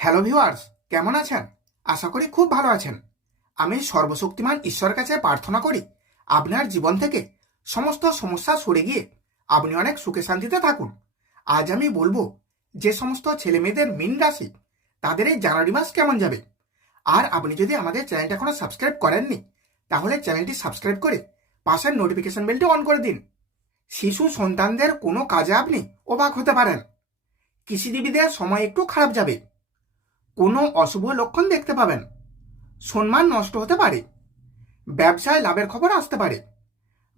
Hello viewers কেমন আছেন? আশা করি খুব ভালো আছেন। আমি সর্বশক্তিমান ঈশ্বরের কাছে প্রার্থনা করি, আপনার জীবন থেকে সমস্ত সমস্যা সরে গিয়ে আপনি অনেক সুখে শান্তিতে থাকুন। আজ আমি বলব, যে সমস্ত ছেলে মেয়েদের মিন রাশি, তাদের এই জানুয়ারি মাস কেমন যাবে? আর আপনি যদি আমাদের চ্যানেলটা এখনও সাবস্ক্রাইব করেননি, তাহলে চ্যানেলটি সাবস্ক্রাইব করে পাশের নোটিফিকেশন বেলটি অন করে দিন। শিশু সন্তানদের কোনো কাজে আপনি অবাক হতে পারেন। কৃষিজীবীদের সময় একটু খারাপ যাবে। কোনো অশুভ লক্ষণ দেখতে পাবেন। সম্মান নষ্ট হতে পারে। ব্যবসায় লাভের খবর আসতে পারে।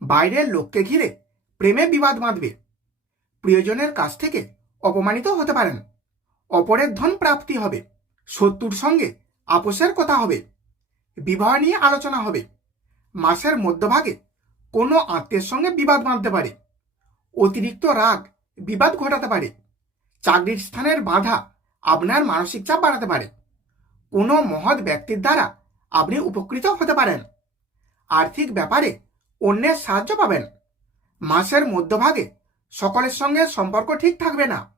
বাইরের লোককে ঘিরে প্রেমে বিবাদ বাঁধবে। প্রিয়জনের কাছ থেকে অপমানিত হতে পারেন। অপরের ধন প্রাপ্তি হবে। শত্রুর সঙ্গে আপোষের কথা হবে। বিবাহ নিয়ে আলোচনা হবে। মাসের মধ্যভাগে কোনো আত্মীয়ের সঙ্গে বিবাদ বাঁধতে পারে। অতিরিক্ত রাগ বিবাদ ঘটাতে পারে। চাকরির স্থানের বাধা আপনার মানসিক চাপ বাড়াতে পারে। কোনো মহৎ ব্যক্তির দ্বারা আপনি উপকৃত হতে পারেন। আর্থিক ব্যাপারে অন্যের সাহায্য পাবেন। মাসের মধ্যভাগে সকলের সঙ্গে সম্পর্ক ঠিক থাকবে না।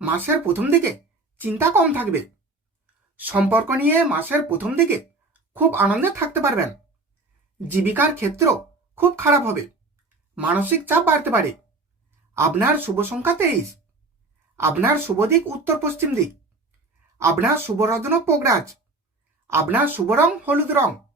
মাসের প্রথম দিকে চিন্তা কম থাকবে। সম্পর্ক নিয়ে মাসের প্রথম দিকে খুব আনন্দে থাকতে পারবেন। জীবিকার ক্ষেত্র খুব খারাপ হবে। মানসিক চাপ বাড়তে পারে। আপনার শুভ সংখ্যা তেইশ। আপনার শুভ দিক, উত্তর পশ্চিম দিক। আপনার শুভ রত্ন পোগরাজ। আপনার শুভ রং হলুদ রং।